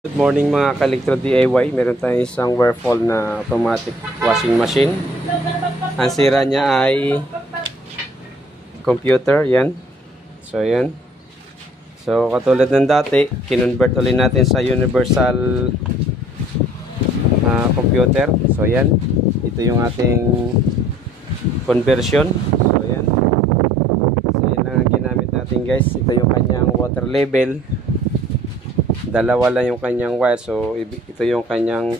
Good morning mga ka-Electro DIY. Meron tayong isang Whirlpool na automatic washing machine. Ang sira niya ay computer, yan. So yan. So katulad ng dati, kinonvert ulit natin sa universal computer. So yan. Ito yung ating conversion. So yan. So yan lang ang ginamit natin guys. Ito yung kanyang water level. Dalawa lang yung kanyang wire, so ito yung kanyang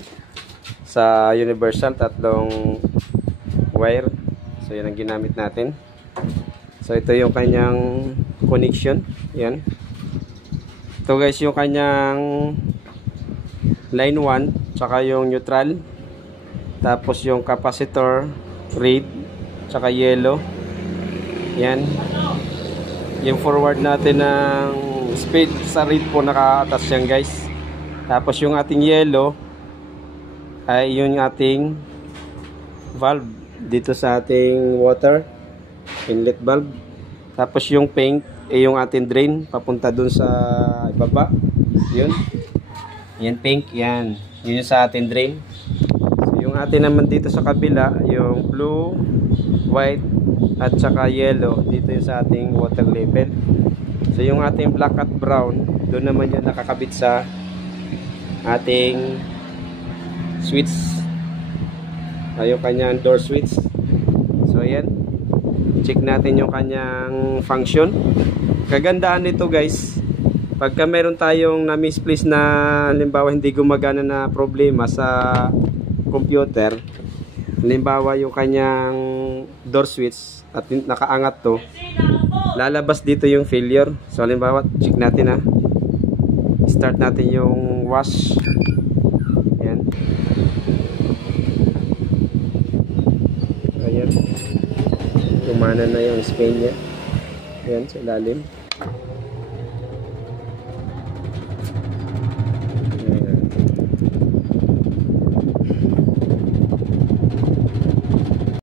sa universal, tatlong wire. So yan ang ginamit natin. So ito yung kanyang connection, yan. Ito guys yung kanyang line 1 tsaka yung neutral, tapos yung capacitor red tsaka yellow, yan. Yung forward natin ng speed sa red po naka-attach yan guys. Tapos yung ating yellow ay yung ating valve dito sa ating water inlet valve. Tapos yung pink ay yung ating drain papunta dun sa ibaba. Yun. Yan pink, yan. Yun yung sa ating drain. So, yung ating naman dito sa kabila, yung blue, white at saka yellow dito yung sa ating water level. So yung ating black at brown, doon naman yung nakakabit sa ating switch. Yung kanyang door switch. So ayan. Check natin yung kanyang function. Kagandahan nito guys, pagka meron tayong na misplace na halimbawa hindi gumagana na problema sa computer, halimbawa yung kanyang door switch at nakaangat to, lalabas dito yung failure. So halimbawa, check natin start natin yung wash. Yan. Ayan. Gumana na yung spin niya. Yan, sa ilalim.